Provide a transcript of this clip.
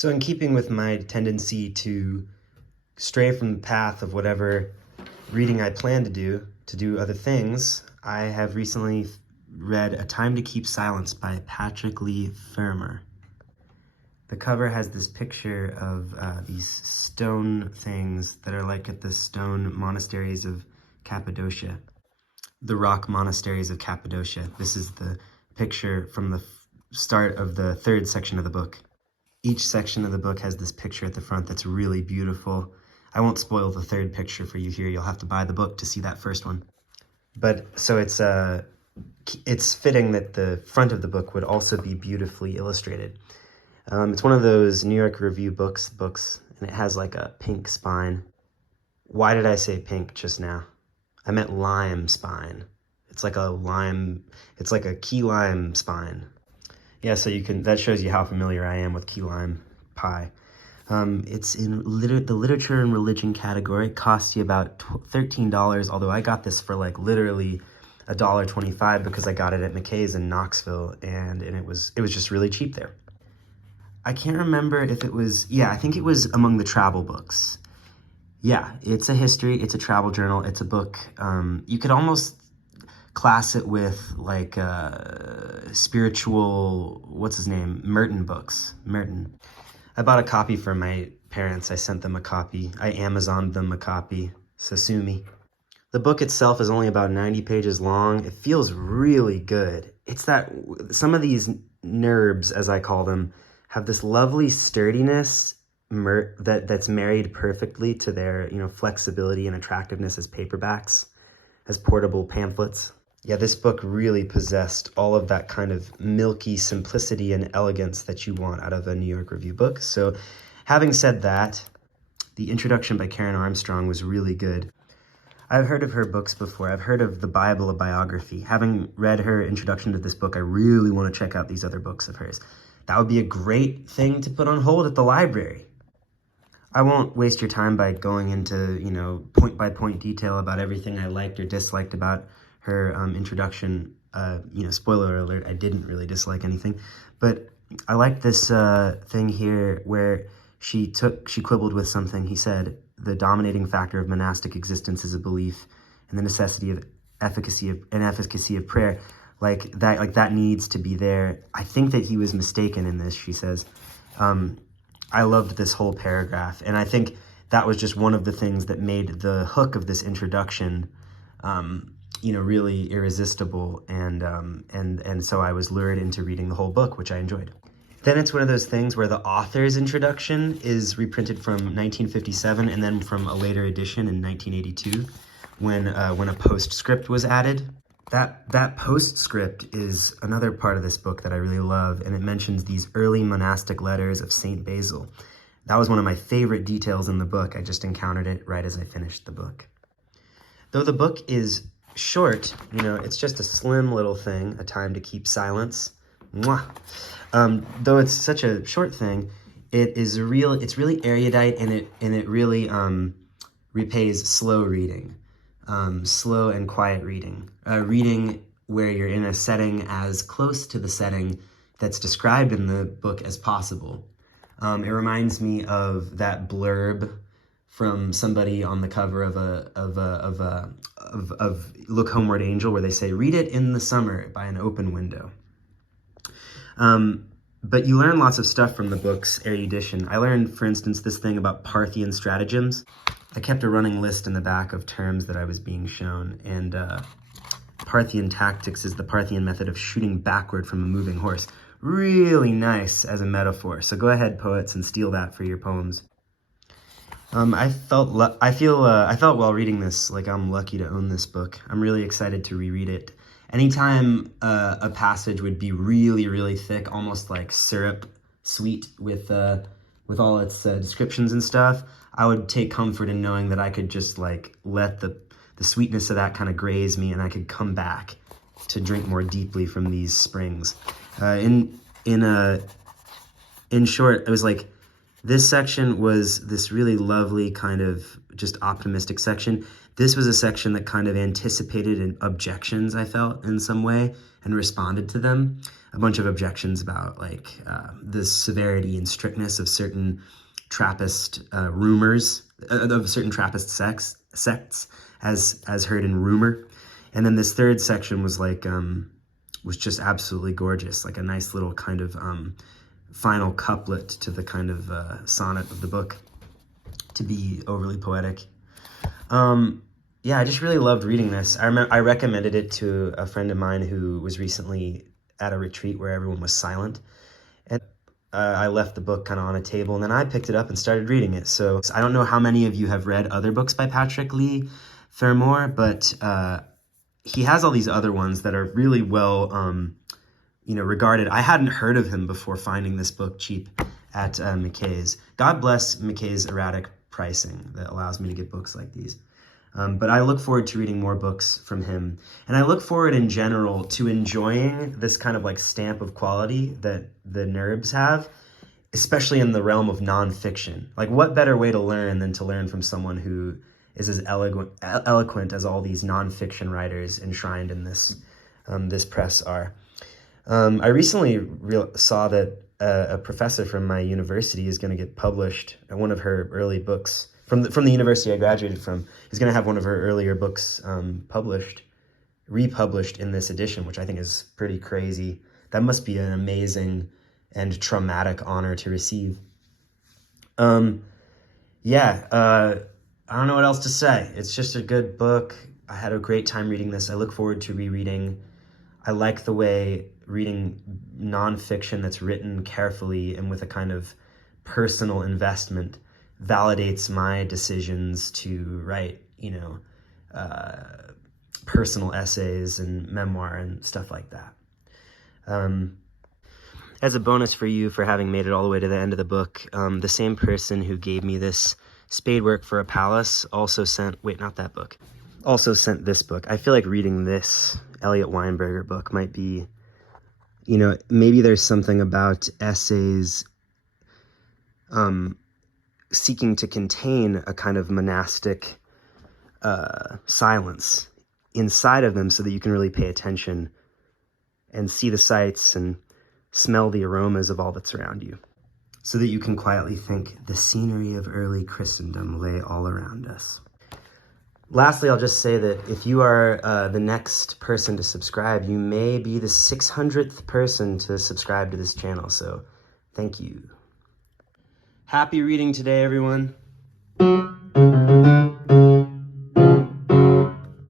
So in keeping with my tendency to stray from the path of whatever reading I plan to do other things, I have recently read A Time to Keep Silence by Patrick Leigh Fermor. The cover has this picture of these stone things that are like at the stone monasteries of Cappadocia, the rock monasteries of Cappadocia. This is the picture from the start of the third section of the book. Each section of the book has this picture at the front that's really beautiful. I won't spoil the third picture for you here. You'll have to buy the book to see that first one. But so it's fitting that the front of the book would also be beautifully illustrated. It's one of those New York Review books, and it has like a pink spine. Why did I say pink just now? I meant lime spine. It's like a key lime spine. Yeah, so that shows you how familiar I am with key lime pie. It's in the literature and religion category. It costs you about $13, although I got this for like literally $1.25 because I got it at McKay's in Knoxville, and it was just really cheap there. I can't remember if it was, I think it was among the travel books. Yeah, it's a history, it's a travel journal, it's a book. You could almost class it with like spiritual, what's his name? Merton books, Merton. I bought a copy for my parents. I sent them a copy. I Amazoned them a copy, so sue me. The book itself is only about 90 pages long. It feels really good. It's that some of these nerbs, as I call them, have this lovely sturdiness that's married perfectly to their, flexibility and attractiveness as paperbacks, as portable pamphlets. Yeah, this book really possessed all of that kind of milky simplicity and elegance that you want out of a New York Review book. So having said that, the introduction by Karen Armstrong was really good. I've heard of her books before. I've heard of The Bible, a biography. Having read her introduction to this book, I really want to check out these other books of hers. That would be a great thing to put on hold at the library. I won't waste your time by going into, point-by-point detail about everything I liked or disliked about her introduction. Spoiler alert, I didn't really dislike anything. But I like this thing here where she quibbled with something. He said, the dominating factor of monastic existence is a belief in the necessity of efficacy of prayer. Like that needs to be there. I think that he was mistaken in this, she says. I loved this whole paragraph, and I think that was just one of the things that made the hook of this introduction, really irresistible, and so I was lured into reading the whole book, which I enjoyed. Then it's one of those things where the author's introduction is reprinted from 1957, and then from a later edition in 1982, when a postscript was added. That postscript is another part of this book that I really love, and it mentions these early monastic letters of St. Basil. That was one of my favorite details in the book. I just encountered it right as I finished the book. Though the book is short, it's just a slim little thing, A Time to Keep Silence. Mwah. Though it's such a short thing, it's really erudite, and it really repays slow reading. Slow and quiet reading. Reading where you're in a setting as close to the setting that's described in the book as possible. It reminds me of that blurb from somebody on the cover of Look Homeward Angel, where they say, read it in the summer by an open window. But you learn lots of stuff from the book's erudition. I learned, for instance, this thing about Parthian stratagems. I kept a running list in the back of terms that I was being shown, and Parthian tactics is the Parthian method of shooting backward from a moving horse. Really nice as a metaphor, so go ahead, poets, and steal that for your poems. I felt while reading this like I'm lucky to own this book. I'm really excited to reread it. Anytime a passage would be really, really thick, almost like syrup sweet with all its descriptions and stuff, I would take comfort in knowing that I could just like let the sweetness of that kind of graze me, and I could come back to drink more deeply from these springs. In short, it was like this section was this really lovely kind of just optimistic section. This was a section that kind of anticipated objections, I felt, in some way, and responded to them. A bunch of objections about like the severity and strictness of certain Trappist rumors, of certain Trappist sects, as heard in rumor. And then this third section was like was just absolutely gorgeous, like a nice little kind of final couplet to the kind of sonnet of the book, to be overly poetic. Yeah, I just really loved reading this. I recommended it to a friend of mine who was recently at a retreat where everyone was silent. And I left the book kind of on a table, and then I picked it up and started reading it. So I don't know how many of you have read other books by Patrick Leigh Fermor, but he has all these other ones that are really well regarded. I hadn't heard of him before finding this book cheap at McKay's. God bless McKay's erratic pricing that allows me to get books like these. But I look forward to reading more books from him. And I look forward in general to enjoying this kind of like stamp of quality that the NURBS have, especially in the realm of nonfiction. Like, what better way to learn than to learn from someone who is as eloquent as all these nonfiction writers enshrined in this press are. I recently saw that a professor from my university is going to get published. One of her early books from the university I graduated from is going to have one of her earlier books republished in this edition, which I think is pretty crazy. That must be an amazing and traumatic honor to receive. I don't know what else to say. It's just a good book. I had a great time reading this. I look forward to rereading. I like the way reading nonfiction that's written carefully and with a kind of personal investment validates my decisions to write, personal essays and memoir and stuff like that. As a bonus for you for having made it all the way to the end of the book, the same person who gave me this spadework for a palace also sent this book. I feel like reading this Elliot Weinberger book might be, maybe there's something about essays seeking to contain a kind of monastic silence inside of them so that you can really pay attention and see the sights and smell the aromas of all that's around you, so that you can quietly think, the scenery of early Christendom lay all around us. Lastly, I'll just say that if you are the next person to subscribe, you may be the 600th person to subscribe to this channel, so thank you. Happy reading today, everyone.